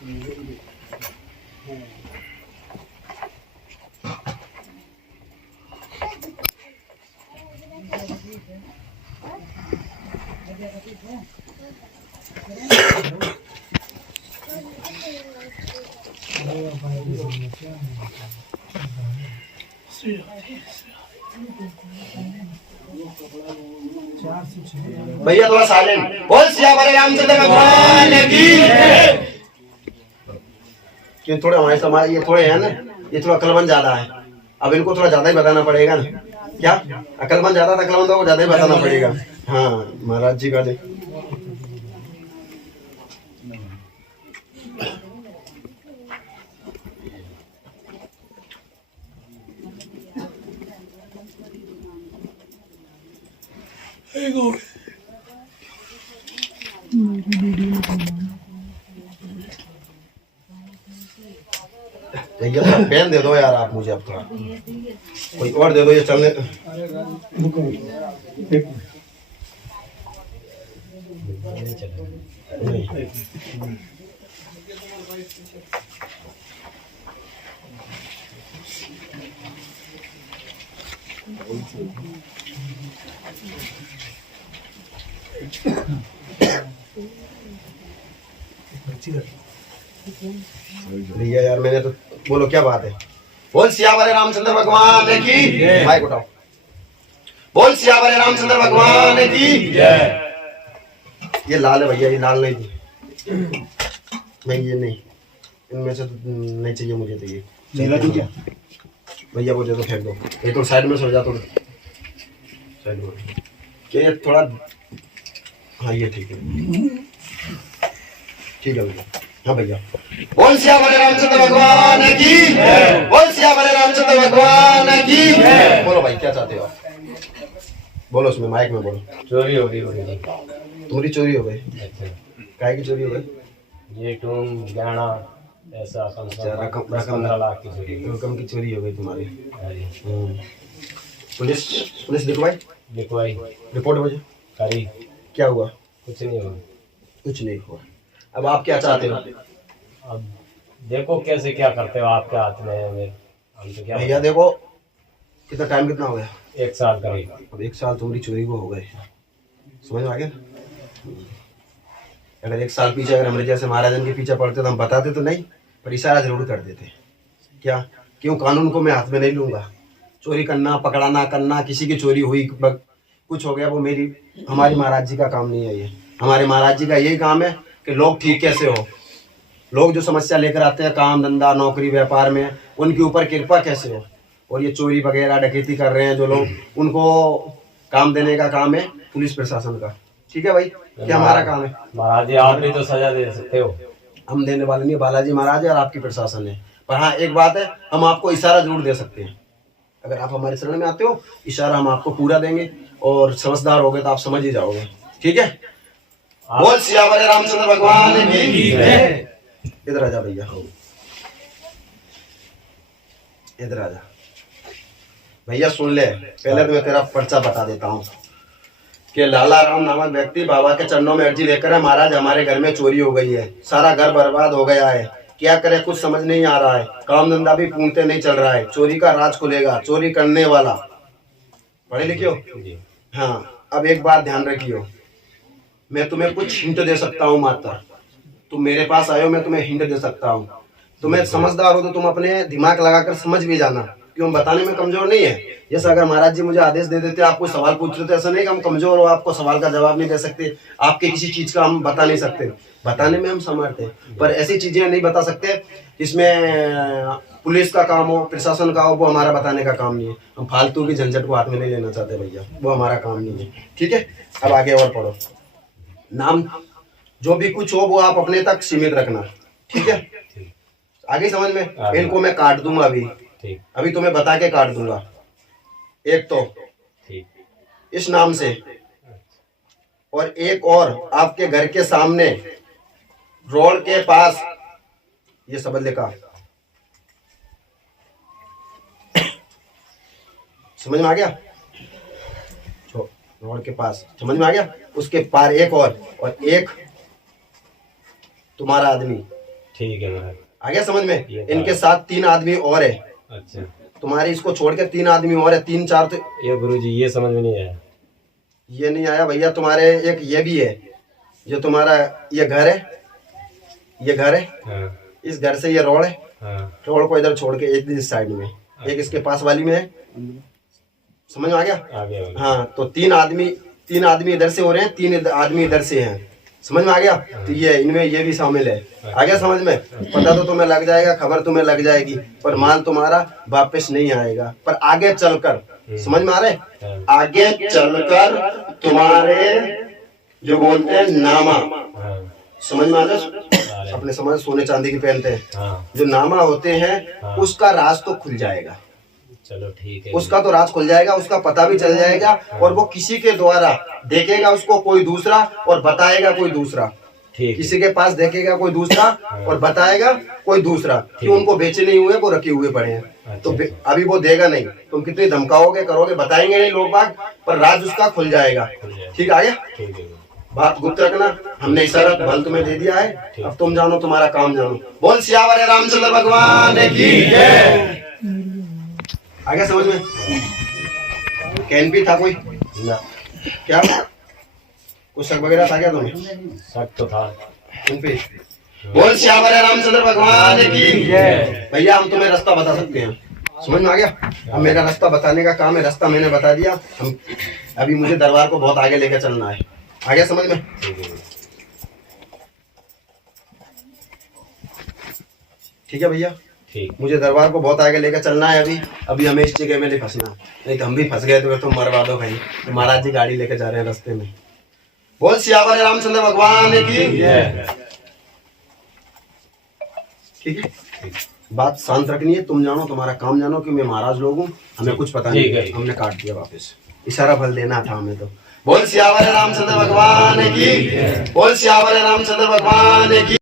भैया थोड़ा साइलेंट। बोल सियावर रामचंद्र भगवान की। क्यों थोड़े हमारे समाज ये थोड़े हैं ना, ये थोड़ा अक्लमंद ज्यादा है। अब इनको थोड़ा ज्यादा ही बताना पड़ेगा ना। क्या अक्लमंद ज्यादा था, अक्लमंदों को ज्यादा ही बताना पड़ेगा। हाँ महाराज जी का देख। भैया पेन दे दो यार आप मुझे, अब थोड़ा कोई और दे दो ये चलने। भैया यार मैंने तो, बोलो क्या बात है। बोल सियावर रामचंद्र भगवान की। माइक उठाओ। बोल सियावर रामचंद्र भगवान की। ये लाल है भैया, ये लाल नहीं थी। नहीं ये नहीं, इनमें से तो नहीं चाहिए मुझे। तो ये क्या भैया वो दे दो, फेंक दो। ये तो साइड में सो जा, थोड़ा साइड में के थोड़ा। हाँ ये ठीक है, ठीक है भैया। हाँ भैया। बोल सियावर रामचंद्र भगवान की। बोल सियावर रामचंद्र भगवान की। बोलो भाई क्या चाहते हो आप? बोलो उसमें माइक में बोलो। चोरी हो गई। तुम्हारी चोरी हो गई? काय की चोरी हो गई? ये तुम गहना ऐसा रकम 15 लाख की चोरी। रकम की चोरी हो गई तुम्हारी। पुलिस पुलिस लिखवाई रिपोर्ट हो करी, क्या हुआ? कुछ नहीं हुआ। कुछ नहीं हुआ। अब आप क्या चाहते हो? अब देखो कैसे क्या करते हो, आपके हाथ में है। हम तो क्या भैया देखो कितना टाइम कितना हो गया? 1 साल करीब। अब 1 साल तुम्हारी चोरी को हो गए, समझ में आ गया? अगर 1 साल पीछे अगर हमारे जैसे महाराजन के पीछे पड़ते तो हम बताते तो नहीं, पर इशारा जरूर कर देते। क्या क्यों कानून को मैं हाथ में नहीं लूंगा। चोरी करना, पकड़ाना करना, किसी की चोरी हुई कुछ हो गया, वो हमारी महाराज जी का काम नहीं है। ये हमारे महाराज जी का यही काम है कि लोग ठीक कैसे हो, लोग जो समस्या लेकर आते हैं काम धंधा नौकरी व्यापार में, उनके ऊपर कृपा कैसे हो। और ये चोरी वगैरह डकैती कर रहे हैं जो लोग, उनको काम देने का काम है पुलिस प्रशासन का। ठीक है भाई, क्या हमारा काम है। महाराज जी आप भी तो सजा दे सकते हो। हम देने वाले नहीं, बालाजी महाराज है और आपकी प्रशासन है। पर हाँ एक बात है, हम आपको इशारा जरूर दे सकते हैं। अगर आप हमारे शरण में आते हो, इशारा हम आपको पूरा देंगे और समझदार हो गए तो आप समझ ही जाओगे। ठीक है। बोल सियावर रामचंद्र भगवान की। इधर आजा भैया, इधर आजा भैया। सुन ले, पहले तो मैं तेरा पर्चा बता देता हूँ कि लाला राम नामक व्यक्ति बाबा के चरणों में अर्जी लेकर है, महाराज हमारे घर में चोरी हो गई है, सारा घर बर्बाद हो गया है, क्या करे कुछ समझ नहीं आ रहा है, काम धंधा भी पूछते नहीं चल रहा है, चोरी का राज खुलेगा, चोरी करने वाला। पढ़े लिखे हो? हाँ। अब एक बात ध्यान रखियो, मैं तुम्हें कुछ हिंट दे सकता हूँ मात्र। तुम मेरे पास आयो, मैं तुम्हें हिंट दे सकता हूँ। तुम्हें समझदार हो तो तुम अपने दिमाग लगाकर समझ भी जाना, क्यों बताने में कमजोर नहीं है। जैसे अगर महाराज जी मुझे आदेश दे देते, आपको सवाल पूछ रहे थे, ऐसा नहीं कि हम कमजोर हो, आपको सवाल का जवाब नहीं दे सकते, आपके किसी चीज का हम बता नहीं सकते, बताने में हम समर्थ हैं, पर ऐसी चीजें नहीं बता सकते इसमें पुलिस का काम हो, प्रशासन का हो, वो हमारा बताने का काम नहीं है। हम फालतू की झंझट को हाथ में नहीं लेना चाहते भैया, वो हमारा काम नहीं है। ठीक है, अब आगे और पढ़ो। नाम जो भी कुछ हो वो आप अपने तक सीमित रखना। ठीक है, आगे समझ में? इनको मैं काट दूंगा अभी तुम्हें बता के काट दूंगा। एक तो इस नाम से, और एक और आपके घर के सामने रोड के पास ये शब्द लिखा। समझ में आ गया? रोड के पास समझ में आ गया? उसके पार एक और एक तुम्हारा आदमी। ठीक है महाराज। आ गया समझ में? ये इनके साथ 3 आदमी और है, अच्छा, तुम्हारे इसको छोड़ के 3 आदमी और है, 3 4 तो ये गुरुजी ये समझ में नहीं आया। ये नहीं आया भैया। तुम्हारे एक ये भी है, जो तुम्हारा ये घर है, ये घर है, हाँ इस घर से ये रोड है, हाँ रोड को इधर छोड़ के एक इस साइड में, एक इसके पास वाली में है। समझ में आ गया? आगे आगे। हाँ, तो 3 आदमी इधर से हो रहे हैं, 3 आदमी इधर से हैं। समझ में आ गया? तो ये इनमें ये भी शामिल है। आ गया समझ में? पता तो तुम्हें लग जाएगा, खबर तुम्हें लग जाएगी, पर माल तुम्हारा वापस नहीं आएगा। पर आगे चलकर, समझ में आ रहे? हाँ, आगे चलकर तुम्हारे जो बोलते हैं नामा, हाँ, समझ में आ रहा? आ रहे। अपने समझ सोने चांदी की पहनते हैं, हाँ, जो नामा होते हैं, हाँ। उसका राज तो खुल जाएगा, चलो ठीक है। उसका तो राज खुल जाएगा, उसका पता भी चल जाएगा, और वो किसी के द्वारा देखेगा उसको कोई दूसरा और बताएगा कोई दूसरा, ठीक है। किसी के पास देखेगा कोई दूसरा और बताएगा कोई दूसरा कि उनको बेचे नहीं हुए, वो रखे हुए पड़े हैं। तो अभी वो देगा नहीं, तुम कितनी धमकाओगे, करोगे, बताएंगे नहीं लोग बाग, पर राज उसका खुल जाएगा। ठीक आ गया? ठीक है। बात गुप्त रखना, हमने इशारा बल तुम्हें दे दिया है, अब तुम जानो, तुम्हारा काम जानो। बोल सियावर रामचंद्र भगवान की जय। आ गया समझ में? कैन भी था कोई ना, क्या? कुछ शक वगैरह था क्या तुम्हें? शक तो था। इन पे बोल सियावर रामचंद्र भगवान की जय। भैया हम तुम्हें रास्ता बता सकते हैं, समझ में आ गया? अब मेरा रास्ता बताने का काम है, रास्ता मैंने बता दिया। हम अभी मुझे दरबार को बहुत आगे लेकर चलना है। आ गया समझ में? ठीक है। ठीक है भैया, ठीक। मुझे दरबार को बहुत आगे लेकर चलना है। अभी हमें इस जगह में नहीं फंसना, नहीं तो हम भी फंस गए तो मरवा दो भाई। तो महाराज जी गाड़ी लेकर जा रहे हैं रास्ते में। बोल सियावर रामचंद्र भगवान की जय। ठीक है, बात शांत रखनी है, तुम जानो, तुम्हारा काम जानो, कि मैं महाराज लोग हूँ, हमें कुछ पता ठीक नहीं है। हमने काट दिया वापस, इशारा फल देना था हमें। तो बोल सियावर रामचंद्र भगवान की, बोल सियावर रामचंद्र भगवान की।